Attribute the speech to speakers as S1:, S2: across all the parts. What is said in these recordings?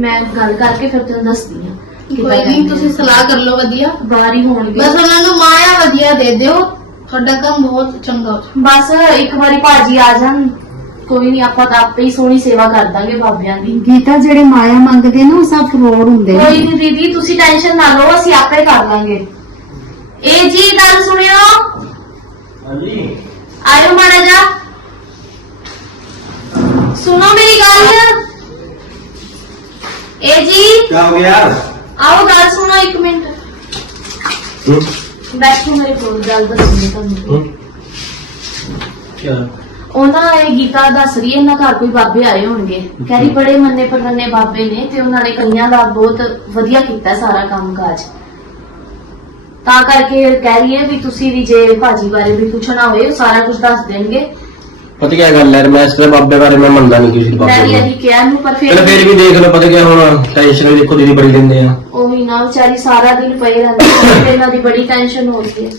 S1: ਮੈਂ ਗੱਲ ਕਰਕੇ ਫਿਰ ਤੈਨੂੰ ਦੱਸਦੀ ਆ
S2: ਕੋਈ ਨਹੀਂ ਤੁਸੀਂ ਸਲਾਹ ਕਰ ਲਓ ਵਧੀਆ।
S1: ਬਾਹਰ ਹੀ ਹੋਣਗੇ।
S2: ਬਸ ਉਹਨਾਂ ਨੂੰ ਮਾਇਆ ਵਧੀਆ ਦੇ ਦਿਓ। ਤੁਹਾਡਾ ਕੰਮ ਬਹੁਤ ਚੰਗਾ ਹੋ।
S1: ਬਸ ਇੱਕ ਵਾਰੀ ਭਾਜੀ ਆ ਜਾਣ। ਕੋਈ ਨਹੀਂ ਆਪਾਂ ਤਾਂ ਆਪੇ ਹੀ ਸੋਹਣੀ ਸੇਵਾ ਕਰ ਦਾਂਗੇ ਬਾਬਿਆਂ ਦੀ।
S3: ਗੀਤਾ ਜਿਹੜੇ ਮਾਇਆ ਮੰਗਦੇ ਨੇ ਉਹ ਸਭ ਫਰੋਡ ਹੁੰਦੇ ਨੇ।
S1: ਕੋਈ ਨਹੀਂ ਦੀਦੀ ਤੁਸੀਂ ਟੈਨਸ਼ਨ ਨਾ ਲਓ ਅਸੀਂ ਆਪੇ ਕਰ ਲਾਂਗੇ। ਇਹ ਜੀ ਗੱਲ ਸੁਣਿਓ।
S4: ਹਾਂਜੀ।
S1: ਆਇਓ ਮਾੜਾ ਜਾ ਸੁਣੋ ਮੇਰੀ ਗੱਲ। ਇਹ ਜੀ?
S4: ਕੀ ਹੋ ਗਿਆ?
S1: ਆਓ ਗੱਲ ਸੁਣੋ ਇੱਕ ਮਿੰਟ। ਬੈਠੋ ਮੇਰੇ ਕੋਲ ਗੱਲ ਦੱਸਣੀ ਤੁਹਾਨੂੰ।
S4: ਕੀ
S1: ਉਹਨਾਂ ਇਹ ਗੀਤਾ ਦੱਸ ਰਹੀ ਹੈ ਇਹਨਾਂ ਘਰ ਕੋਈ ਬਾਬੇ ਆਏ ਹੋਣਗੇ। ਕਹਿ ਰਹੀ ਬੜੇ ਮੰਨੇ ਪਰਨੇ ਬਾਬੇ ਨੇ ਤੇ ਉਹਨਾਂ ਨੇ ਕਈਆਂ ਦਾ ਬਹੁਤ ਵਧੀਆ ਕੀਤਾ ਸਾਰਾ ਕੰਮ ਕਾਜ ਤਾਂ ਕਰਕੇ ਕਹਿ ਰਹੀ ਹੈ ਵੀ ਤੁਸੀਂ ਵੀ ਜੇ ਭਾਜੀ ਬਾਰੇ ਵੀ ਪੁੱਛਣਾ ਹੋਵੇ ਉਹ ਸਾਰਾ ਕੁਝ ਦੱਸ ਦੇਣਗੇ।
S4: ਪਤਾ ਕੀ ਗੱਲ ਹੈ ਮੈਂ ਇਸ ਤਰ੍ਹਾਂ ਬਾਬੇ ਬਾਰੇ ਮੈਂ ਮੰਨਦਾ ਨਹੀਂ ਕਿਸੇ
S1: ਮੈਂ
S4: ਬਾਬੇ
S1: ਵੀ
S4: ਨੂੰ
S1: ਇਹੀ ਕਿਹਾ ਨੂੰ ਪਰ
S4: ਚਲੋ
S1: ਫਿਰ
S4: ਫੇਰ ਵੀ ਦੇਖ ਲਓ ਪਤਾ ਕੀ ਹੁਣ ਟੈਨਸ਼ਨ ਵੀ ਦੇਖੋ ਦੀਦੀ ਬੜੀ ਦਿੰਦੇ ਆ।
S1: ਉਹੀ ਨਾ ਵਿਚਾਰੀ ਸਾਰਾ ਦਿਨ ਪਈ ਰਹਿੰਦੀ ਹੈ ਤੇ ਇਹਨਾਂ ਦੀ ਬੜੀ ਟੈਨਸ਼ਨ ਹੋ ਰਹੀ ਹੈ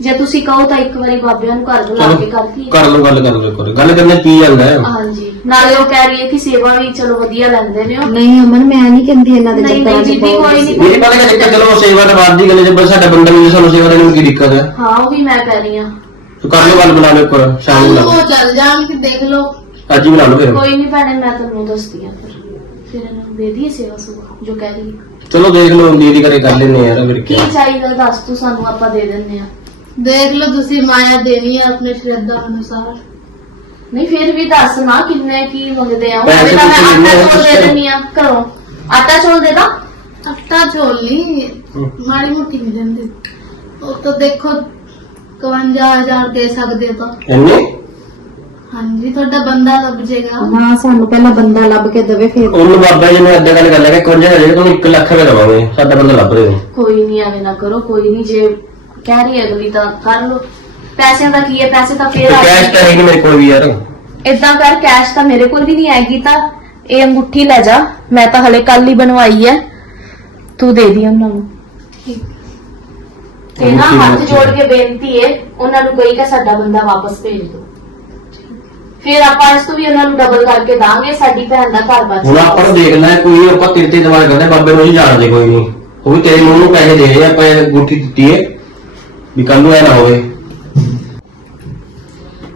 S1: ਜੇ ਤੁਸੀਂ ਕਹੋ ਤਾਂ ਇੱਕ ਵਾਰੀ ਬਾਬਿਆਂ ਨੂੰ ਘਰ ਬੁਲਾ ਕੇ ਕਰਦੀ
S4: ਕਰ ਲਓ ਗੱਲ ਕਰ ਲਓ ਇੱਕ ਵਾਰੀ। ਗੱਲ ਕਰਨੇ ਕੀ ਜਾਂਦਾ ਹੈ?
S1: ਹਾਂਜੀ। ਨਾਲੇ ਉਹ ਕਹਿ ਰਹੀ ਹੈ ਕਿ ਸੇਵਾ ਵੀ ਚਲੋ ਵਧੀਆ ਲੈਂਦੇ ਨੇ ਉਹ।
S3: ਨਹੀਂ ਅਮਨ ਮੈਂ ਨਹੀਂ ਕਹਿੰਦੀ ਇਹਨਾਂ ਦੇ
S1: ਨਹੀਂ, ਨਹੀਂ ਦੀਦੀ,
S3: ਬਹੁਤ
S1: ਕੋਈ ਨਹੀਂ।
S4: ਮੇਰੀ ਪਤਾ ਕਿ ਦਿੱਕਤ ਚਲੋ ਸੇਵਾ ਤਾਂ ਬਾਅਦ ਦੀ ਗੱਲ ਹੈ ਜੇ ਸਾਡਾ ਬੰਦਾ ਨਹੀਂ ਸਾਨੂੰ ਸੇਵਾ ਦੇਣ ਨੂੰ ਕੀ ਦਿੱਕਤ ਹੈ?
S1: ਹਾਂ ਉਹ ਵੀ ਮੈਂ ਕਹਿ ਰਹੀ ਹਾਂ।
S4: ਤੂੰ ਕਰ ਲਓ ਗੱਲ ਬਣਾ ਇੱਕ ਵਾਰ ਸ਼ਾਮ ਨੂੰ
S2: ਕੱਲ੍ਹ
S4: ਬਣਾ
S2: ਉਹ ਚੱਲ ਜਾਣਗੇ ਦੇਖ ਲਓ।
S4: ਅੱਜ ਹੀ ਬਣਾ ਲਓ ਫਿਰ।
S1: ਕੋਈ ਨਹੀਂ ਭੈਣੇ ਮੈਂ ਤੁਹਾਨੂੰ ਦੱਸਦੀ ਹਾਂ ਫਿਰ। ਫਿਰ ਇਹਨਾਂ ਨੂੰ ਦੇ ਦਈਏ ਸੇਵਾ ਸੁਭਾ ਜੋ ਕਹਿ ਰਹੀ ਹੈ।
S4: ਚਲੋ ਦੇਖ ਲਓ ਦੀਦੀ ਕਰੇ ਕਰ ਲੈਨੇ ਯਾਰ ਫਿਰ
S1: ਕੀ।
S4: ਕੀ
S1: ਚਾਹੀਦਾ ਦੱਸ ਤੂੰ ਸਾਨੂੰ ਆਪਾਂ ਦੇ ਦਿੰਨੇ ਆ
S2: ਦੇਖ ਲਓ ਤੁਸੀਂ ਮਾਇਆ ਦੇਣੀ ਹੈ ਆਪਣੇ ਸ਼ਰਧਾ ਅਨੁਸਾਰ।
S1: ਨਹੀਂ ਫਿਰ ਵੀ ਦੱਸ ਨਾ ਕਿੰਨੇ ਕੀ ਮੰਗਦੇ ਆ। ਉਹ
S4: ਪੈਸੇ
S1: ਤਾਂ ਮੈਂ
S4: ਤੁਸੀਂ
S1: ਆਟਾ
S4: ਦਿੰਦੇ
S1: ਚੋਲ ਦੇ
S4: ਤੁਸੀਂ?
S1: ਦਿੰਨੀ ਆ ਘਰੋਂ। ਆਟਾ ਚੋਲ ਦੇ ਦਾਂ?
S2: ਆਟਾ ਝੋਲੀ ਮਾੜੀ ਮੋਟੀ ਨਹੀਂ ਦਿੰਦੇ। ਉਹ ਤਾਂ ਦੇਖੋ 51000 ਦੇ ਸਕਦੇ ਹੋ ਤਾਂ
S4: ਇੰਨੇ?
S2: ਹਾਂਜੀ ਤੁਹਾਡਾ ਬੰਦਾ ਲੱਭ ਜਾਏਗਾ
S3: ਹਾਂ ਸਾਨੂੰ ਪਹਿਲਾਂ ਬੰਦਾ ਲੱਭ ਕੇ ਦੇਵੇ ਫਿਰ।
S4: ਉਹਨੂੰ ਬਾਬਾ ਜੀ ਨੇ ਅੱਧਾ ਗੱਲ ਕਰ ਲਿਆ ਕਿ ਕੁਝ ਹਜੇ ਤੁਹਾਨੂੰ 1 ਲੱਖ ਰੁਪਏ ਦੇਵਾਂਗੇ ਸਾਡਾ ਬੰਦਾ ਲੱਭ ਰਹੇ।
S1: ਕੋਈ ਨਹੀਂ ਐਵੇਂ ਨਾ ਕਰੋ ਕੋਈ ਨਹੀਂ ਜੇ ਕਹਿ ਰਹੀ ਹੈ ਅਗਲੀ ਤਾਂ ਕਰ ਲੋ ਪੈਸਿਆਂ ਦਾ ਕੀ ਹੈ? ਪੈਸੇ ਤਾਂ ਫੇਰ ਆ
S4: ਕੈਸ਼ ਤਾਂ ਹੈ ਨਹੀਂ ਮੇਰੇ ਕੋਲ ਵੀ ਯਾਰ।
S1: ਇਦਾਂ ਕਰ ਕੈਸ਼ ਤਾਂ ਮੇਰੇ ਕੋਲ ਵੀ ਨਹੀਂ ਆਏਗੀ ਤਾਂ ਇਹ ਅੰਗੂਠੀ ਲੈ ਜਾ ਮੈਂ ਤਾਂ ਹਲੇ ਕੱਲ ਹੀ ਬਣਵਾਈ ਹੈ। ਤੂੰ ਦੇ ਦੀ ਉਹਨਾਂ ਨੂੰ। ਤੇ ਨਾ
S4: ਅੰਗੂਠੀ
S1: ਹੱਥ
S4: ਲੈ
S1: ਜੋੜ ਕੇ ਬੇਨਤੀ ਹੈ ਉਹਨਾਂ ਨੂੰ ਕਹੀ ਕਿ ਸਾਡਾ ਬੰਦਾ ਵਾਪਸ ਭੇਜ ਦਿਓ ਫਿਰ ਆਪਾਂ ਇਸ ਤੋਂ ਵੀ ਉਹਨਾਂ ਨੂੰ ਡਬਲ ਕਰਕੇ ਦਾਂਗੇ ਸਾਡੀ ਭੈਣ ਦਾ ਘਰ ਬਚ
S4: ਹੁਣ ਆਪਾਂ ਨੂੰ ਦੇਖਣਾ ਹੈ ਕੋਈ ਆਪਾਂ ਤੇਰੇ ਤੇ ਦਵਾਈ ਕਰਦੇ ਬਾਬੇ ਨੂੰ ਨਹੀਂ ਜਾਣਦੇ ਕੋਈ ਨਹੀਂ ਉਹ ਵੀ ਤੇਰੇ ਮੂੰਹ ਨੂੰ ਪੈਸੇ ਦੇ ਰਹੇ ਆ, ਆਪਾਂ ਇਹ ਗੁੱਠੀ ਦਿੱਤੀ ਹੈ ਵੀ ਕੱਲ ਨੂੰ ਐ ਨਾ ਹੋਵੇ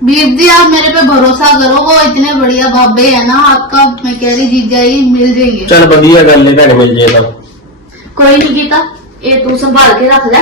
S2: वीर जी आप मेरे पे भरोसा करो वो इतने बढ़िया बाबे है ना आपका मैं कह रही जीजा ही मिल जाएंगे
S4: ਚਲ ਵਧੀਆ ਗੱਲ ਹੈ ਭੈਣ ਮਿਲ ਜੇ ਤਾਂ
S1: ਕੋਈ ਨਹੀਂ ਕੀਤਾ ਇਹ ਤੂੰ ਸੰਭਾਲ ਕੇ ਰੱਖ ਲੈ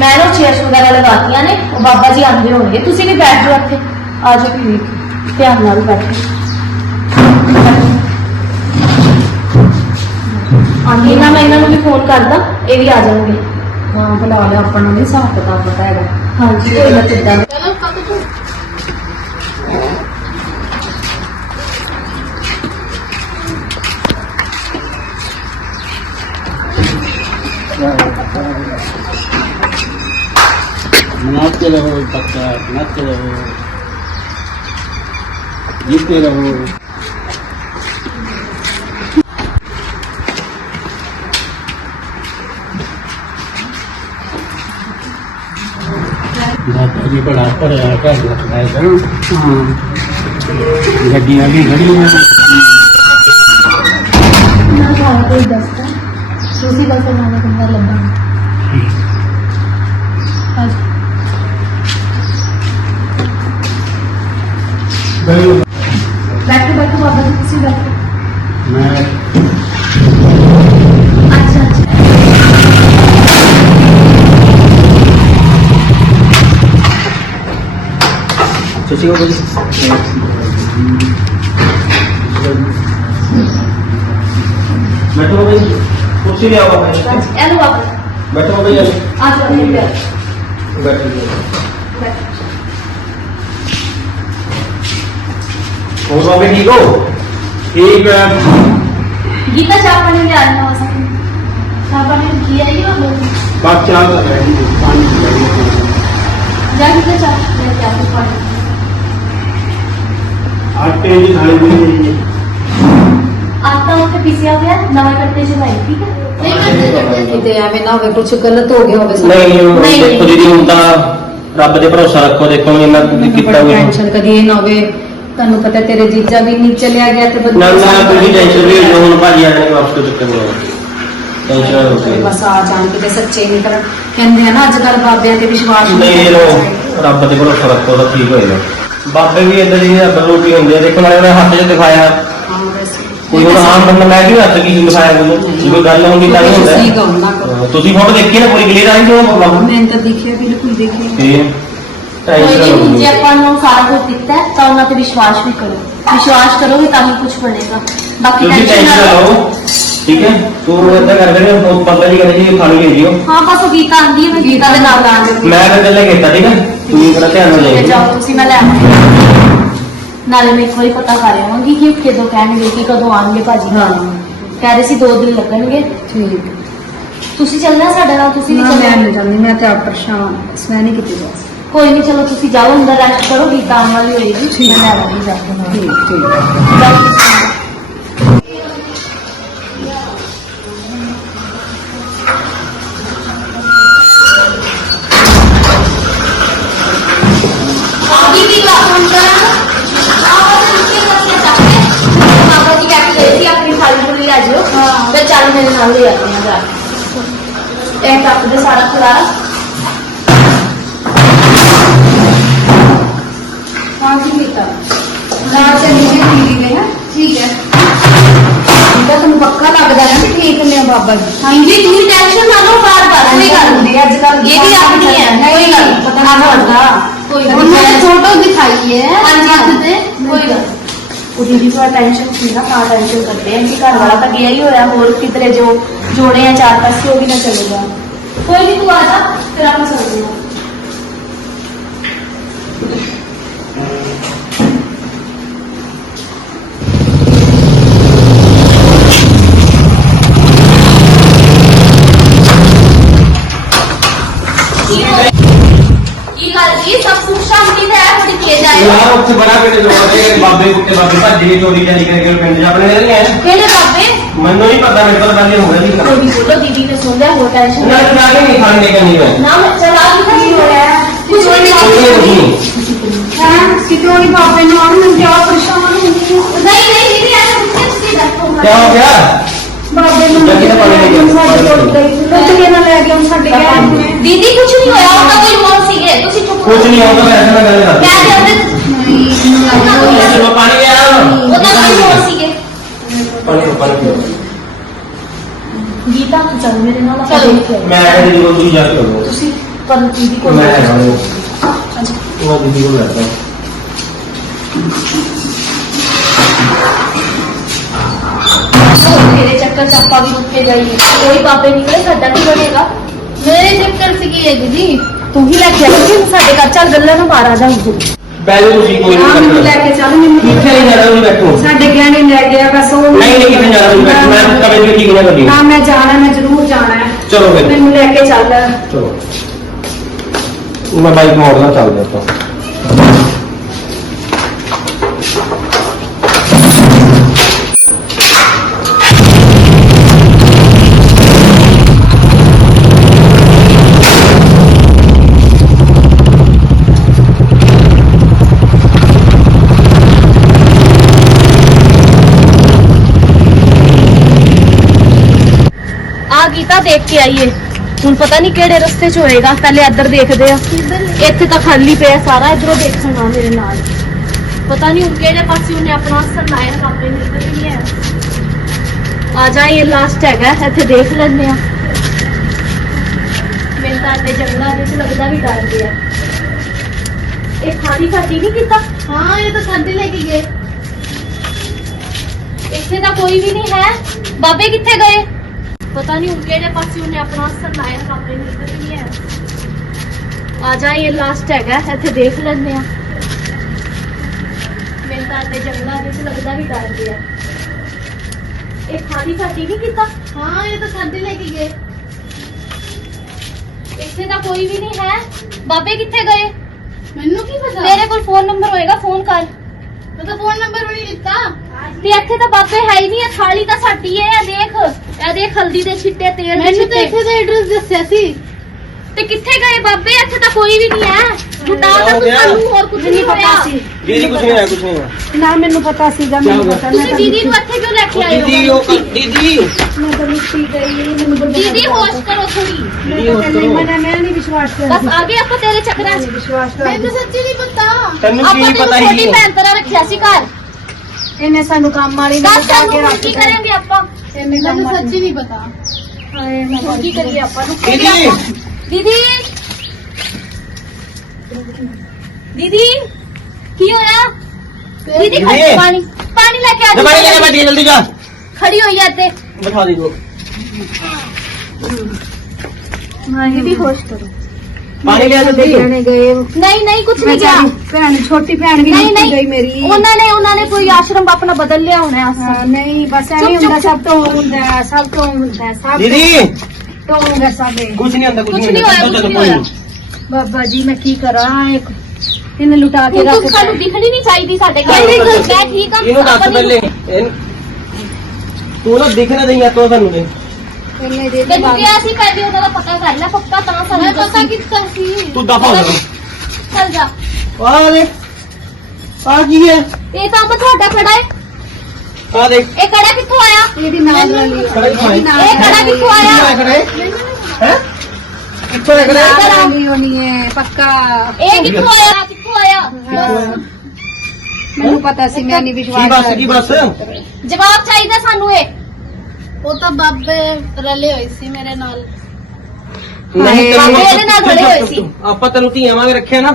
S1: ਮੈਂ ਉਹ ਚੇਅਰਸ ਵਗੈਰਾ ਲਗਾਤੀਆਂ ਨੇ ਉਹ ਬਾਬਾ ਜੀ ਆਂਦੇ ਹੋਣਗੇ। ਤੁਸੀਂ ਵੀ ਬੈਠ ਜਾਓ ਇੱਥੇ। ਆ ਜਾਓ ਵੀ ਧਿਆਨ ਨਾਲ ਬੈਠੋ। ਆਂਦੀ ਨਾ ਮੈਂ ਇਹਨਾਂ ਨੂੰ ਵੀ ਫੋਨ ਕਰਦਾ ਇਹ ਵੀ ਆ ਜਾਣਗੇ।
S3: ਹਾਂ ਬੁਲਾ ਲਿਆ ਆਪਣਾ ਨਹੀਂ ਹਿਸਾਬ ਕਿਤਾਬ ਪਤਾ ਹੈਗਾ।
S1: ਹਾਂਜੀ।
S3: ਕੋਈ ਨਾ ਕਿੱਦਾਂ?
S2: ਚਲੋ ਕੱਲ ਤੋਂ
S5: नाचते रहो बच्चा नाचते रहो जीतते रहो दादा जी बड़ा पढ़ा कर लगाए करो हाँ गड्डियां भी खड़ी हैं
S3: ना सारा कोई दसता ਤੁਸੀਂ ਬਸ ਉਹਨਾਂ ਬੰਦਾ ਬੈਠੋ ਬੈਠੋ ਬਾਬਾ ਜੀ ਤੁਸੀਂ ਬੈਠੋ।
S5: मैं
S3: ਅੱਛਾ ਅੱਛਾ।
S4: ਤੁਸੀਂ ਉਹ ਬੈਠੋ ਭਾਈ ਕੁਰਸੀ ਲਿਆਓ ਬਾਬਾ
S1: ਇਹ ਲੋ ਬਾਬਾ।
S4: ਬੈਠੋ ਬਈ ਯਾਰ
S1: ਆ ਜਾਓ ਮੇਰੇ ਪਿਆਰ
S4: ਬੈਠੋ। ਹੋਰ ਬਾਬੇ ਠੀਕ ਹੋ?
S5: ਠੀਕ ਹੈ।
S1: ਗੀਤਾ ਚਾਹ ਪਾਣੀ ਲਿਆ ਨਾ ਵਸਾ ਚਾਹ ਪਾਣੀ ਕੀ ਆਈ ਉਹ
S5: ਬਾਤ ਚਾਹ ਕਰ ਰਹੀ ਹੈ ਪਾਣੀ ਪੀ ਰਹੀ ਹੈ
S1: ਜਾ ਗੀਤਾ ਚਾਹ ਲੈ ਕੇ ਆ ਤੂੰ ਪਾਣੀ।
S5: ਆਟੇ ਦੀ ਥਾਲੀ ਵੀ ਨਹੀਂ ਹੈ
S1: ਆਟਾ ਉੱਤੇ ਪੀਸਿਆ ਹੋਇਆ ਨਵੇਂ ਕੱਟੇ ਚ ਲਾਈ ਠੀਕ ਹੈ?
S2: ਨਹੀਂ ਮੈਂ
S3: ਕਿਤੇ ਐਵੇਂ ਨਾ ਹੋਵੇ ਕੁਝ ਗਲਤ ਹੋ ਗਿਆ ਹੋਵੇ
S4: ਨਹੀਂ
S1: ਨਹੀਂ।
S4: ਦੇਖੋ ਦੀਦੀ ਹੁਣ ਤਾਂ ਰੱਬ ਤੇ ਭਰੋਸਾ ਰੱਖੋ ਦੇਖੋ ਇਹਨਾਂ ਨੇ ਕੀਤਾ ਵੀ
S3: ਟੈਨਸ਼ਨ ਕਦੀ ਇਹ ਨਾ ਹੋਵੇ। ਤੁਹਾਨੂੰ ਪਤਾ ਤੇਰੇ ਜੀਜਾ ਵੀ ਨਹੀਂ ਚਲਿਆ ਗਿਆ ਤੇ
S4: ਨਾ ਨਾ ਤੁਸੀਂ ਟੈਨਸ਼ਨ ਵੀ ਲਓ ਹੁਣ ਭਾਜੀ ਆ ਜਾਣੇ ਵਾਪਸ ਤੋਂ ਚੱਕਰ ਨਹੀਂ ਟੈਨਸ਼ਨ ਨਾ ਲਓ
S3: ਬਸ ਆ ਜਾਣ ਕਿਤੇ ਸੱਚੇ ਨਹੀਂ ਕਰਨ। ਕਹਿੰਦੇ ਆ ਨਾ ਅੱਜ ਕੱਲ ਬਾਬਿਆਂ ਤੇ ਵਿਸ਼ਵਾਸ
S4: ਨਹੀਂ ਲੋ ਰੱਬ ਤੇ ਭਰੋਸਾ ਰੱਖੋ ਤਾਂ ਠੀਕ ਹੋਏਗਾ। ਬਾਬੇ ਵੀ ਇਦਾਂ ਦੀ ਰੱਬ ਰੂਪੀ ਹੁੰਦੇ ਆ। ਦੇਖੋ ਮੈਂ ਉਹਨੇ ਹੱਥ 'ਚ ਦਿਖਾਇਆ।
S3: ਹਾਂ
S4: ਕੋਈ ਹੁਣ ਆਮ ਬੰਦਾ ਮੈਂ ਵੀ ਹੱਥ ਕੀ ਦਿਖਾਇਆ ਮੈਨੂੰ? ਜੇ ਕੋਈ ਗੱਲ ਹੁੰਦੀ ਤਾਂ ਨਹੀਂ ਹੁੰਦਾ। ਹਾਂ, ਤੁਸੀਂ ਫੋਟੋ ਦੇਖੀ ਨਾ ਪੂਰੀ ਕਲੀਅਰ ਆਈ ਜੋ? ਬਾਬੂ
S3: ਮੈਂ ਤਾਂ ਦੇਖਿਆ ਬਿਲਕੁਲ ਦੇਖਿਆ।
S4: ਤੇ
S1: ਕੋਈ
S4: ਟੈਨਸ਼ਨ ਨਾ
S1: ਨਹੀਂ ਹੁਣ ਜੇ
S4: ਲਓ
S1: ਆਪਾਂ ਨੂੰ ਸਾਰਾ ਕੁਝ ਦਿੱਤਾ ਹੈ, ਤਾਂ ਉਹਨਾਂ ਤੇ ਵਿਸ਼ਵਾਸ ਵੀ ਕਰੋ ਵਿਸ਼ਵਾਸ ਕਰੋਗੇ ਤਾਂ ਹੀ ਕੁਝ ਬਣੇਗਾ ਬਾਕੀ
S4: ਤੁਸੀਂ
S1: ਟੈਨਸ਼ਨ
S4: ਟੈਨਸ਼ਨ
S1: ਨਾ
S4: ਨਾ
S1: ਲਓ
S4: ਲਓ ਠੀਕ ਹੈ ਤੂੰ ਏਦਾਂ ਕਰ ਕਰ ਉਹ ਪਤਾ ਨਹੀਂ ਕਰੇ ਜੀ ਖਾਲੀ ਭੇਜ ਦਿਓ
S1: ਹਾਂ ਬਸ ਉਹ ਗੀਤਾ ਆਂਦੀ ਹੈ ਮੈਂ ਗੀਤਾ ਦੇ ਨਾਲ ਆਂਦੀ
S4: ਮੈਂ ਤਾਂ ਚੱਲੇ ਕੀਤਾ ਠੀਕ ਹੈ ਤੁਸੀਂ ਬੜਾ ਧਿਆਨ ਨਾਲ
S1: ਠੀਕ ਹੈ
S4: ਜਾਈਏ
S1: ਜਾਓ ਤੁਸੀਂ ਮੈਂ ਲੈ ਆਵਾਂਗੀ ਨਾਲੇ ਮੈਂ ਇੱਕ ਵਾਰੀ ਪਤਾ ਕਰ ਆਵਾਂਗੀ ਕਿ ਕਦੋਂ ਕਹਿਣਗੇ ਕਿ ਕਦੋਂ ਆਣਗੇ ਭਾਜੀ
S3: ਹਾਂ
S1: ਕਹਿ ਰਹੇ ਸੀ ਦੋ ਦਿਨ ਲੱਗਣਗੇ
S3: ਠੀਕ
S1: ਤੁਸੀਂ ਚੱਲਣਾ ਸਾਡੇ ਨਾਲ ਤੁਸੀਂ
S3: ਨਾ
S1: ਨਹੀਂ
S3: ਮੈਂ
S1: ਚੱਲਣਾ
S3: ਨਹੀਂ ਜਾਂਦੀ ਮੈਂ ਤੇ ਆਪ ਪਰੇਸ਼ਾਨ ਹਾਂ। ਬਸ ਮੈਂ ਨਹੀਂ ਕਿਤੇ ਜਾ ਸਕਦੀ
S1: ਕੋਈ ਨਹੀਂ ਚਲੋ ਤੁਸੀਂ ਜਾਓ ਅੰਦਰ ਰੈਸਟ ਕਰੋ ਗੀਤਾ ਆਉਣ ਵਾਲੀ ਹੋਏਗੀ ਮੈਂ ਲੈ ਆਵਾਂਗੀ ਜਾ ਕੇ ਨਾਲ।
S3: ਠੀਕ ਠੀਕ
S1: ਜਾਓ ਤੁਸੀਂ ਅੰਦਰ। ਆਗੀ ਵੀ ਕਲਾਸ ਹੁੰਦਾ ਆਵਾ ਤੇ ਨਿੱਕੇ ਬੱਚੇ ਚਾਹਤੇ ਮਾਮਾ ਜੀ ਕਹਿ ਕੇ ਗਏ ਸੀ ਆਪਣੀ ਥਾਲੀ ਥੋੜੀ ਲੈ ਜਿਓ ਤੇ ਚੱਲ ਮੇਰੇ ਨਾਲ ਲੈ ਆਉਂਦੇ ਆ ਜਾ। ਇਹ ਕੱਪ ਦੇ ਸਾਰਾ ਖਲਾਰਾ
S3: ਨਾਲ ਤੇ ਨਹੀਂ ਠੀਕ ਹੈ
S1: ਠੀਕ ਹੈ
S3: ਤਾਂ ਤੁਹਾਨੂੰ ਪੱਕਾ ਲੱਗਦਾ ਨਾ ਕਿ ਠੀਕ ਨੇ ਬਾਬਾ ਜੀ
S1: ਹਾਂਜੀ ਤੁਸੀਂ ਟੈਨਸ਼ਨ ਨਾ ਲਓ ਬਾਰ ਬਾਰ ਕੋਈ ਗੱਲ ਨਹੀਂ
S3: ਅੱਜ ਕੱਲ
S1: ਇਹ ਵੀ ਆਪਣੀ ਹੈ ਕੋਈ ਗੱਲ ਨਹੀਂ
S3: ਪਤਾ ਨਹੀਂ ਲੱਗਦਾ
S1: ਕੋਈ ਗੱਲ
S3: ਉਹਨੇ
S1: ਨਹੀਂ
S3: ਫੋਟੋ ਦਿਖਾਈ ਹੈ
S1: ਹਾਂਜੀ ਹੱਥ ਤੇ ਕੋਈ ਗੱਲ ਨੀ। ਉਹ ਦੀਦੀ ਥੋੜਾ ਟੈਨਸ਼ਨ ਸੀ ਨਾ ਤਾਂ ਟੈਨਸ਼ਨ ਕਰਦੇ ਆ ਕਿ ਘਰ ਵਾਲਾ ਤਾਂ ਗਿਆ ਹੀ ਹੋਇਆ ਹੋਰ ਕਿਧਰੇ ਜੋ ਜੋੜੇ ਆ ਚਾਰ ਪਾਸੇ ਉਹ ਵੀ ਨਾ ਚਲੇਗਾ ਕੋਈ ਨਹੀਂ ਤੂੰ ਆ ਜਾ ਫਿਰ ਆਪਾਂ ਚੱਲਦੇ ਹਾਂ ਕੀ ਜੀ ਸਭ ਸੁਖ ਸ਼ਾਂਤੀ ਤੇ ਹੈ ਬੜੀ ਤੇਜ਼ ਆਏ
S4: ਯਾਰ ਉੱਥੇ ਬੜਾ ਪਿੰਡ ਜੋੜਦੇ ਬਾਬੇ ਕੁੱਤੇ ਬਾਬੇ ਭੱਜ ਕੇ ਚੋਰੀ ਜਾਨੀ ਕਰਕੇ ਪਿੰਡ ਜਾ ਆਪਣੇ ਨਹੀਂ ਆਏ।
S1: ਕਿਹੜੇ ਬਾਬੇ?
S4: ਮੈਨੂੰ ਨਹੀਂ ਪਤਾ ਮੇਰੇ ਕੋਲ ਪਹਿਲੇ ਹੋ ਗਿਆ ਸੀ
S1: ਕੋਈ ਨਹੀਂ ਬੋਲੋ ਦੀਦੀ ਨੇ ਸੁਣ ਲਿਆ ਹੋਰ ਟੈਨਸ਼ਨ
S4: ਨਾ ਨਾ ਨਹੀਂ ਖਾਣੇ ਕਰਨੀ ਹੈ
S1: ਨਾ ਮੈਂ ਚਲਾ ਦੀ ਕੀ ਹੋ? ਰਿਹਾ ਕੁਝ ਵੀ
S4: ਕੋਈ
S1: ਨਹੀਂ
S4: ਨਹੀਂ
S3: ਹਾਂ? ਕਿਤੋਂ ਨਹੀਂ ਬਾਬੇ ਨੂੰ ਆਉਣ ਨੂੰ ਜਾ ਪਰੇਸ਼ਾਨ ਹੁੰਦੀ।
S1: ਨਹੀਂ ਨਹੀਂ ਦੀਦੀ ਐਸੇ ਮੁੱਕੇ ਤੁਸੀਂ ਬੈਠੋ
S4: ਕੀ ਹੋ
S1: ਦੀਦੀ ਕੁਝ ਨਹੀਂ ਹੋਇਆ ਉਹ ਤਾਂ ਕੋਈ ਮੋਰ ਸੀਗੇ। ਤੁਸੀਂ ਚੁੱਪ
S4: ਕੁਝ ਨਹੀਂ ਆਉਂਦਾ ਵੈਸੇ ਮੈਂ ਗੱਲ ਕਰਦਾ
S1: ਕਹਿ ਦਿੰਦੇ
S4: ਚਲੋ ਪਾਣੀ ਲਿਆ।
S1: ਉਹ ਤਾਂ ਕੋਈ ਮੋਰ ਸੀਗੇ।
S4: ਪਾਣੀ ਪਾਣੀ ਪੀਓ।
S1: ਗੀਤਾ ਤੂੰ ਚੱਲ ਮੇਰੇ ਨਾਲ
S2: ਚਲੋ।
S4: ਮੈਂ ਇਹਦੀ ਕੋਲ ਤੁਸੀਂ ਜਾ ਕੇ ਆਓ
S1: ਤੁਸੀਂ ਪਰ ਦੀਦੀ ਕੋਲ
S4: ਮੈਂ ਹੈਗਾ ਉਹ ਉਹ ਦੀਦੀ ਕੋਲ ਰਹਿਤਾ
S1: ਚੱਕਰ ਚ ਆਪਾਂ ਵੀ ਰੁੱਕੇ ਜਾਈਏ। ਕੋਈ ਬਾਬੇ ਨਿਕਲੇ ਸਾਡਾ ਕੀ ਬਣੇਗਾ?
S2: ਮੇਰੇ ਚੱਕਰ ਸੀ ਕੀ ਹੈ ਦੀਦੀ।
S1: ਤੂੰ ਹੀ ਲੈ ਕੇ ਆਈ ਸੀ ਸਾਡੇ ਘਰ ਚੱਲ ਗੱਲਾਂ ਨੂੰ ਆ ਜਾ ਤੂੰ
S4: ਬੈ ਜਾਓ ਤੁਸੀਂ ਕੋਈ
S3: ਹਾਂ ਮੈਨੂੰ
S4: ਨਹੀਂ
S3: ਲੈ ਕੇ ਚੱਲ ਮੈਨੂੰ
S4: ਕਿੱਥੇ ਨਹੀਂ ਜਾਣਾ ਤੁਸੀਂ ਬੈਠੋ।
S3: ਸਾਡੇ ਗਹਿਣੇ ਲੈ ਗਿਆ ਬਸ ਉਹ
S4: ਨਹੀਂ ਨਹੀਂ ਕਿੱਥੇ ਜਾਣਾ ਤੁਸੀਂ ਬੈਠੋ। ਮੈਂ ਕਦੇ ਵੀ ਠੀਕ ਨਾ ਕਰਦੀ
S3: ਨਾ ਮੈਂ ਜਾਣਾ ਮੈਂ ਜ਼ਰੂਰ ਜਾਣਾ ਹੈ।
S4: ਚਲੋ ਫਿਰ।
S3: ਮੈਨੂੰ ਲੈ ਕੇ ਚੱਲ।
S4: ਚਲੋ। ਮੈਂ ਬਾਈਕ ਮੋੜਨਾ ਚੱਲਦੇ ਆਪਾਂ
S1: ਆ ਗੀਤਾ ਦੇਖ ਕੇ ਆਈਏ ਹੁਣ ਪਤਾ ਨਹੀਂ ਕਿਹੜੇ ਰਸਤੇ 'ਚ ਹੋਏਗਾ, ਪਹਿਲੇ ਇੱਧਰ ਦੇਖਦੇ ਆ ਇੱਥੇ ਤਾਂ ਖਾਲੀ ਪਿਆ ਸਾਰਾ, ਇਧਰੋਂ ਦੇਖਣਾ ਮੇਰੇ ਨਾਲ। ਪਤਾ ਨਹੀਂ ਹੁਣ ਕਿਹੜੇ ਪਾਸੇ ਉਹਨੇ ਆਪਣਾ ਅਸਰ ਲਾਇਆ ਕਾਪੇ ਨੇ ਇੱਧਰ ਵੀ ਨਹੀਂ ਹੈ। ਆ ਜਾ, ਇਹ ਲਾਸਟ ਹੈਗਾ, ਇੱਥੇ ਦੇਖ ਲੈਂਦੇ ਆ ਮੈਨੂੰ ਤਾਂ ਅੱਡੇ ਜੰਗਲਾਂ ਵਿੱਚ ਲੱਗਦਾ ਵੀ ਡਰ ਗਿਆ। ਇਹ ਖਾਲੀ ਖਾਲੀ ਨਹੀਂ ਕੀਤਾ?
S2: ਹਾਂ, ਇਹ ਤਾਂ ਸਾਡੇ ਲੈ ਕੇ ਗਏ।
S1: ਇੱਥੇ ਤਾਂ ਕੋਈ ਵੀ ਨਹੀਂ ਹੈ। ਬਾਬੇ ਕਿੱਥੇ ਗਏ? ਪਤਾ ਨਹੀਂ ਹੁਣ ਕਿਹੜੇ ਪਾਸੇ ਉਹਨੇ ਆਪਣਾ ਅਸਰ ਲਾਇਆ ਕਮਰੇ ਨੂੰ ਇੱਧਰ ਵੀ ਨਹੀਂ ਹੈ ਆ ਜਾ ਇਹ ਲਾਸਟ ਹੈਗਾ ਇੱਥੇ ਦੇਖ ਲੈਂਦੇ ਆ ਮੈਨੂੰ ਤਾਂ ਤੇ ਜੰਗਲਾਂ ਵਿੱਚ ਲੱਗਦਾ ਵੀ ਡਰ ਗਿਆ ਇਹ ਖਾਲੀ ਸਾਡੀ ਨਹੀਂ ਕੀਤਾ
S2: ਹਾਂ ਇਹ ਤਾਂ ਸਾਡੇ ਲੈ ਕੇ ਗਏ
S1: ਇੱਥੇ ਤਾਂ ਕੋਈ ਵੀ ਨਹੀਂ ਹੈ ਬਾਬੇ ਕਿੱਥੇ ਗਏ
S2: ਮੈਨੂੰ ਕੀ ਪਤਾ
S1: ਤੇਰੇ ਕੋਲ ਫੋਨ ਨੰਬਰ ਹੋਏਗਾ ਫੋਨ ਕਰ
S2: ਮੈਂ ਤਾਂ ਫੋਨ ਨੰਬਰ ਵੀ ਨਹੀਂ ਲਿੱਤਾ
S1: ਤੇ ਇੱਥੇ ਤਾਂ ਬਾਬੇ ਹੈ ਹੀ ਨਹੀਂ ਇਹ ਥਾਲੀ ਤਾਂ ਸਾਡੀ ਹੈ ਇਹ ਦੇਖ ਇਹ ਦੇਖ ਹਲਦੀ ਦੇ ਛਿੱਟੇ ਤੇਲ ਦੇ
S2: ਮੈਨੂੰ ਤਾਂ
S1: ਛਿੱਟੇ।
S2: ਇੱਥੇ ਦਾ ਐਡਰੈਸ ਦੱਸਿਆ ਸੀ।
S1: ਤੇ ਕਿੱਥੇ ਗਏ ਬਾਬੇ? ਇੱਥੇ ਤਾਂ ਕੋਈ ਵੀ ਨਹੀਂ ਹੈ। ਲੁਟਾ ਤਾਂ
S4: ਗਿਆ?
S1: ਤੁਹਾਨੂੰ ਹੋਰ ਕੁਝ ਨਹੀਂ ਹੋਇਆ।
S4: ਦੀਦੀ ਕੁਛ ਨਹੀਂ ਆਇਆ ਕੁਛ ਨਹੀਂ ਆਇਆ
S3: ਨਾ ਮੈਨੂੰ ਪਤਾ ਸੀਗਾ ਮੈਨੂੰ ਪਤਾ
S1: ਤੁਸੀਂ ਦੀਦੀ ਨੂੰ ਇੱਥੇ ਕਿਉਂ ਲੈ ਕੇ ਆਏ
S4: ਦੀਦੀ
S1: ਹੋ
S4: ਉਹ ਕਰ- ਦੀਦੀ।
S3: ਮੈਂ ਤਾਂ ਮਿੱਟੀ ਗਈ ਮੈਨੂੰ ਬਰਬਾਦ
S1: ਦੀਦੀ ਹੋਸ਼ ਕਰੋ ਥੋੜੀ
S4: ਦੀਦੀ ਹੋਰ ਕਰੋ।
S3: ਮੈਂ ਮੈਂ ਨਹੀਂ ਵਿਸ਼ਵਾਸ
S1: ਬਸ ਆਗੇ ਆਪਾਂ ਤੇਰੇ ਚੱਕਰਾਂ 'ਚ।
S3: ਵਿਸ਼ਵਾਸ
S2: ਮੈਨੂੰ ਸੱਚੀ ਨਹੀਂ ਪਤਾ।
S4: ਤੈਨੂੰ
S1: ਆਪਾਂ
S4: ਕੀ
S1: ਤੈਨੂੰ
S4: ਪਤਾ
S1: ਛੋਟੀ
S4: ਹੀ
S1: ਭੈਣ ਤਰ੍ਹਾਂ ਰੱਖਿਆ ਸੀ ਘਰ।
S3: ਇਹਨੇ ਸਾਨੂੰ ਕੰਮ ਵਾਲੀ ਨੂੰ
S1: ਦੱਸ
S3: ਬਚਾ ਕੇ
S1: ਹੁਣ
S3: ਰੱਖ
S1: ਕੀ ਕਰਾਂਗੇ ਆਪਾਂ?
S3: ਇਹਨੇ ਕੰਮ
S2: ਮੈਨੂੰ
S3: ਵਾਲੀ
S2: ਸੱਚੀ ਨਹੀਂ ਪਤਾ।
S3: ਹਾਏ ਮੈਂ
S1: ਹੁਣ ਕੀ ਕਰੀਏ ਆਪਾਂ ਨੂੰ?
S4: ਦੀਦੀ!
S1: ਦੀਦੀ! ਦੀਦੀ! ਕੀ ਹੋਇਆ? ਦੀਦੀ ਖੜੀ
S4: ਦੀਦੀ।
S1: ਪਾਣੀ। ਪਾਣੀ ਲੈ ਕੇ ਆ
S4: ਦਵਾਈ ਲੈ ਕੇ ਬੈਠੀ ਜਲਦੀ ਜਾ।
S1: ਖੜੀ ਹੋਈ ਆ ਇੱਥੇ।
S4: ਬਿਠਾ ਦੀ ਦੋ।
S3: ਦੀਦੀ ਹੋਸ਼ ਕਰੋ।
S4: ਪਾਣੀ ਲਿਆ ਜਲਦੀ
S3: ਜਾਣੇ ਗਏ।
S1: ਨਹੀਂ ਨਹੀਂ ਕੁਝ ਨਹੀਂ ਗਿਆ।
S3: ਭੈਣ ਛੋਟੀ ਭੈਣ ਵੀ
S1: ਨਹੀਂ
S3: ਗਈ ਮੇਰੀ।
S1: ਉਹਨਾਂ ਨੇ ਉਹਨਾਂ ਨੇ ਕੋਈ ਆਸ਼ਰਮ ਆਪਣਾ ਬਦਲ ਲਿਆ ਹੋਣਾ ਹੈ।
S3: ਹਾਂ, ਨਹੀਂ ਬਸ
S1: ਚੁੱਪ,
S3: ਐਵੇਂ ਹੁੰਦਾ
S1: ਚੁੱਪ,
S3: ਸਭ ਤੋਂ ਹੁੰਦਾ ਹੈ, ਸਭ ਤੋਂ ਹੁੰਦਾ ਹੈ, ਸਭ
S4: ਦੀਦੀ।
S3: ਤੋਂ ਹੁੰਦਾ ਸਾਡੇ
S4: ਕੁਛ ਨਹੀਂ ਹੁੰਦਾ ਕੁਛ ਨਹੀਂ
S1: ਨਹੀਂ ਹੋਇਆ,
S4: ਹੁੰਦਾ
S1: ਕੁਛ
S4: ਚਲੋ
S1: ਨਹੀਂ
S4: ਕੋਈ
S1: ਹੋਇਆ।
S4: ਨਹੀਂ
S3: ਬਾਬਾ ਜੀ ਮੈਂ ਕੀ ਕਰਾਂ ਇੱਕ ਇਹਨੇ ਲੁਟਾ ਕੇ ਰੱਖ
S1: ਤੂੰ ਸਾਨੂੰ ਦਿਖਣੀ ਨਹੀਂ ਚਾਹੀਦੀ ਸਾਡੇ ਘਰ।
S4: ਨਹੀਂ, ਨਹੀਂ,
S1: ਮੈਂ ਠੀਕ ਆ
S4: ਇਹਨੂੰ ਦੱਸ ਪਹਿਲੇ। ਇਹਨੂੰ- ਤੂੰ ਨਾ ਦਿਖ ਨਾ ਦਈਆ ਤੋ ਸਾਨੂੰ ਤੇ
S3: ਇਹਨੇ ਦੇ
S1: ਤੈਨੂੰ ਕਿਹਾ ਸੀ ਪਹਿਲੇ ਉਹਦਾ ਤਾਂ ਪਤਾ ਕਰ ਲੈ ਪੱਕਾ ਤਾਂ ਸਾਨੂੰ
S2: ਮੈਂ ਪਤਾ
S1: ਦੱਸੀ।
S2: ਕੀਤਾ ਸੀ।
S4: ਤੂੰ ਦਫਾ ਹੋ ਜਾ
S1: ਚੱਲ ਜਾ।
S4: ਆ ਦੇ। ਆ ਕੀ ਹੈ?
S1: ਇਹ ਤਾਂ ਅੰਬ ਤੁਹਾਡਾ ਖੜਾ ਹੈ।
S4: ਆ ਦੇਖ
S1: ਇਹ ਕੜਾ ਕਿੱਥੋਂ ਆਇਆ?
S3: ਇਹਦੀ ਨਾਲ ਵਾਲੀ ਆ।
S4: ਖੜਾ ਹੀ ਖਾਈ
S1: ਇਹ ਕੜਾ ਕਿੱਥੋਂ ਆਇਆ?
S4: ਖੜੇ ਹੈ? ਕਿੱਥੋਂ ਹੈ?
S3: ਨਾਲ ਵਾਲੀ ਹੋਣੀ ਹੈ ਪੱਕਾ।
S1: ਇਹ ਕਿੱਥੋਂ ਆਇਆ? ਕਿੱਥੋਂ ਆਇਆ?
S3: ਮੈਨੂੰ ਪਤਾ ਸੀ ਮੈਂ ਨਹੀਂ
S4: ਕੀ
S3: ਵਿਸ਼ਵਾਸ
S4: ਬਸ ਕੀ ਬਸ?
S1: ਜਵਾਬ ਚਾਹੀਦਾ ਸਾਨੂੰ ਇਹ।
S2: ਉਹ ਤਾਂ ਬਾਬੇ ਰਲੇ ਹੋਏ ਸੀ ਮੇਰੇ ਨਾਲ।
S4: ਨਹੀਂ
S1: ਬਾਬੇ ਇਹਦੇ ਨਾਲ ਖੜੇ ਹੋਏ ਸੀ।
S4: ਆਪਾਂ ਤੈਨੂੰ ਧੀਆਂ ਵਾਂਗ ਰੱਖਿਆ ਨਾ।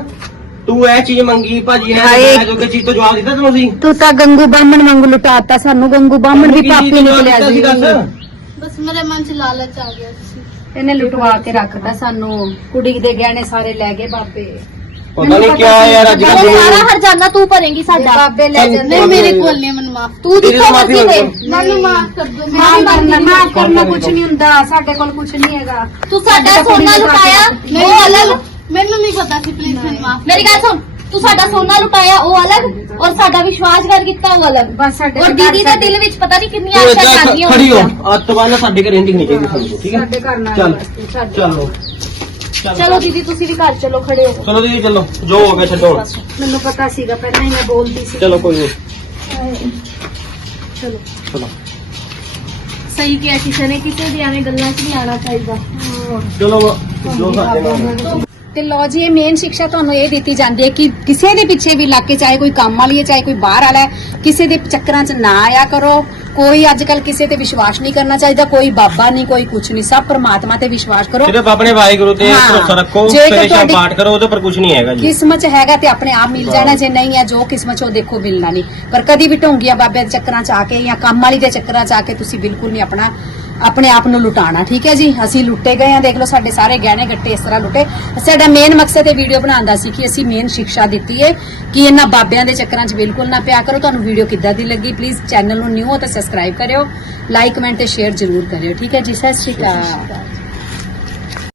S4: ਤੂੰ ਇਹ ਚੀਜ਼ ਮੰਗੀ ਭਾਜੀ ਨੇ
S3: ਹਾਏ।
S4: ਮੈਂ ਜੋ ਕਿ ਚੀਜ਼ ਤੋਂ ਜਵਾਬ ਦਿੱਤਾ ਤੈਨੂੰ ਸੀ
S3: ਤੂੰ ਤਾਂ ਗੰਗੂ ਬਾਹਮਣ ਵਾਂਗੂ ਲੁਟਾਤਾ ਸਾਨੂੰ ਗੰਗੂ ਬਾਹਮਣ ਵੀ ਪਾਪੀ ਨਿਕਲਿਆ ਜੀ
S2: ਬਸ ਮੇਰੇ ਮਨ 'ਚ ਲਾਲਚ ਆ ਗਿਆ ਸੀ।
S3: ਇਹਨੇ ਲੁਟਵਾ ਕੇ ਰੱਖਤਾ ਸਾਨੂੰ। ਕੁੜੀ ਦੇ ਗਹਿਣੇ ਸਾਰੇ ਲੈ ਗਏ ਬਾਬੇ।
S4: ਪਤਾ ਨਹੀਂ ਕੀ ਹੈ ਯਾਰ ਅੱਜ ਕੱਲ੍ਹ
S1: ਸਾਰਾ
S4: ਦੁਨੀਆ-
S1: ਹਰਜਾਨਾ ਤੂੰ ਭਰੇਂਗੀ ਸਾਡਾ।
S3: ਬਾਬੇ ਲੈ
S4: ਚੱਲ,
S3: ਜਾਂਦੇ
S2: ਨਹੀਂ ਮੇਰੇ ਕੋਲ ਨਹੀਂ ਮੈਨੂੰ ਮਾਫ।
S1: ਤੂੰ
S4: ਤੇਰੀ
S1: ਜਿੱਥੋਂ
S4: ਮਾਫ਼ੀ
S1: ਮਰਜ਼ੀ ਦੇ
S4: ਮੰਗੋ।
S2: ਮੈਨੂੰ ਮਾਫ ਕਰ ਦਿਓ
S3: ਮਾਂ
S2: ਮੇਰੀ
S3: ਕਰਨਾ
S2: ਗਲਤੀ
S3: ਮਾਂ ਕਰਨਾ ਕੁਝ ਨਹੀਂ ਹੁੰਦਾ ਸਾਡੇ ਕੋਲ ਕੁਝ ਨਹੀਂ ਹੈਗਾ।
S1: ਤੂੰ ਸਾਡਾ ਸੋਨਾ ਲੁਟਾਇਆ। ਉਹ ਅਲੱਗ।
S2: ਮੈਨੂੰ ਨਹੀਂ ਪਤਾ ਸੀ ਪਲੀਜ਼ ਮੈਨੂੰ ਮਾਫ
S1: ਮੇਰੀ ਗੱਲ ਸੁਣ ਤੂੰ ਸਾਡਾ ਸੋਨਾ ਲੁਟਾਇਆ ਉਹ ਅਲੱਗ ਔਰ ਸਾਡਾ ਵਿਸ਼ਵਾਸਘਾਤ ਕੀਤਾ ਉਹ ਅਲੱਗ।
S3: ਬਸ ਸਾਡੇ
S1: ਔਰ ਦੀਦੀ ਦੇ ਦਿਲ ਵਿੱਚ ਪਤਾ ਨਹੀਂ ਕਿੰਨੀਆਂ
S4: ਤੂੰ
S1: ਆਸ਼ਾ
S4: ਏਦਾਂ
S1: ਜਾਂਦੀਆਂ
S4: ਖੜੀ ਹੋ।
S1: ਹੋਣਗੀਆਂ
S4: ਅੱਜ ਤੋਂ ਬਾਅਦ ਨਾ ਸਾਡੇ ਘਰੇ ਨਹੀਂ ਦਿਖਣੀ ਚਾਹੀਦੀ ਸਾਨੂੰ ਠੀਕ ਹੈ?
S3: ਸਾਡੇ ਘਰ ਨਾਲ
S4: ਚੱਲ ਚਲੋ।
S1: ਚਲੋ ਦੀਦੀ ਤੁਸੀਂ ਵੀ ਘਰ ਚਲੋ ਖੜੇ ਹੋ।
S4: ਚਲੋ ਦੀਦੀ ਚਲੋ ਜੋ ਹੋ ਗਿਆ ਛੱਡੋ ਹੁਣ।
S3: ਮੈਨੂੰ ਪਤਾ ਸੀਗਾ ਪਹਿਲਾਂ ਹੀ ਮੈਂ ਬੋਲਦੀ ਸੀ।
S4: ਚਲੋ ਕੋਈ ਨਹੀਂ।
S3: ਚਲੋ।
S4: ਚਲੋ।
S1: ਸਹੀ ਕਿਹਾ ਕਿਸੇ ਨੇ ਕਿਸੇ ਦੀ ਐਵੇਂ ਗੱਲਾਂ 'ਚ ਨਹੀਂ ਆਉਣਾ ਚਾਹੀਦਾ।
S4: ਚਲੋ ਜੋ ਸਾਡੇ ਨਾਲ।
S3: ਤੇ ਲੋ ਜੀ ਇਹ ਮੇਨ ਸਿੱਖਿਆ ਤੁਹਾਨੂੰ ਇਹ ਦਿੱਤੀ ਜਾਂਦੀ ਹੈ ਕਿ ਕਿਸੇ ਦੇ ਪਿੱਛੇ ਵੀ ਲੱਗ ਕੇ ਚਾਹੇ ਕੋਈ ਕੰਮ ਵਾਲੀ ਹੈ ਚਾਹੇ ਕੋਈ ਬਾਹਰ ਵਾਲਾ ਹੈ ਕਿਸੇ ਦੇ ਚੱਕਰਾਂ 'ਚ ਨਾ ਆਇਆ ਕਰੋ। ਕੋਈ ਅੱਜ ਕੱਲ ਕਿਸੇ ਤੇ ਵਿਸ਼ਵਾਸ ਨਹੀਂ ਕਰਨਾ ਚਾਹੀਦਾ ਕੋਈ ਬਾਬਾ ਨਹੀਂ ਕੋਈ ਕੁਝ ਨਹੀਂ ਸਭ ਪ੍ਰਮਾਤਮਾ ਤੇ ਵਿਸ਼ਵਾਸ ਕਰੋ।
S4: ਸਿਰਫ ਆਪਣੇ ਵਾਹਿਗੁਰੂ ਤੇ
S3: ਹਾਂ।
S4: ਭਰੋਸਾ ਰੱਖੋ
S3: ਜੇਕਰ
S4: ਸਵੇਰੇ ਸ਼ਾਮ
S3: ਤੁਹਾਡੀ-
S4: ਪਾਠ ਕਰੋ ਉਹਦੇ ਪਰ ਕੁਝ ਨਹੀਂ ਹੈਗਾ ਜੀ।
S3: ਕਿਸਮਤ 'ਚ ਹੈਗਾ ਤੇ ਆਪਣੇ ਆਪ ਮਿਲ ਜਾਣਾ ਜੇ ਨਹੀਂ ਹੈ ਜੋ ਕਿਸਮਤ 'ਚ ਉਹ ਦੇਖੋ ਮਿਲਣਾ ਨਹੀਂ। ਪਰ ਕਦੀ ਵੀ ਢੋਂਗੀਆਂ ਬਾਬੇ ਦੇ ਚੱਕਰਾਂ 'ਚ ਆ ਕੇ ਜਾਂ ਕੰਮ ਵਾਲੀ ਦੇ ਚੱਕਰਾਂ 'ਚ ਆ ਕੇ ਤੁਸੀਂ ਬਿਲਕੁਲ ਨਹੀਂ ਆਪਣਾ ਆਪਣੇ ਆਪ ਨੂੰ ਲੁਟਾਣਾ ਠੀਕ ਹੈ ਜੀ? ਅਸੀਂ ਲੁੱਟੇ ਗਏ ਆ ਦੇਖ ਲਓ ਸਾਡੇ ਸਾਰੇ ਗਹਿਣੇ ਗੱਟੇ ਇਸ ਤਰ੍ਹਾਂ ਲੁੱਟੇ। ਸਾਡਾ ਮੇਨ ਮਕਸਦ ਇਹ ਵੀਡੀਓ ਬਣਾਉਣ ਦਾ ਸੀ ਕਿ ਅਸੀਂ ਮੇਨ ਸਿੱਖਿਆ ਦਿੱਤੀ ਹੈ ਕਿ ਇਹਨਾਂ ਬਾਬਿਆਂ ਦੇ ਚੱਕਰਾਂ 'ਚ ਬਿਲਕੁਲ ਨਾ ਪਿਆ ਕਰੋ। ਤੁਹਾਨੂੰ ਵੀਡੀਓ ਕਿੱਦਾਂ ਦੀ ਲੱਗੀ ਪਲੀਜ਼ ਚੈਨਲ ਨੂੰ ਨਿਊ ਹੋ ਤਾਂ ਸਬਸਕ੍ਰਾਈਬ ਕਰਿਓ ਲਾਈਕ ਕਮੈਂਟ ਤੇ ਸ਼ੇਅਰ ਜ਼ਰੂਰ ਕਰਿਓ, ਠੀਕ ਹੈ ਜੀ? ਸਤਿ ਸ਼੍ਰੀ ਅਕਾਲ।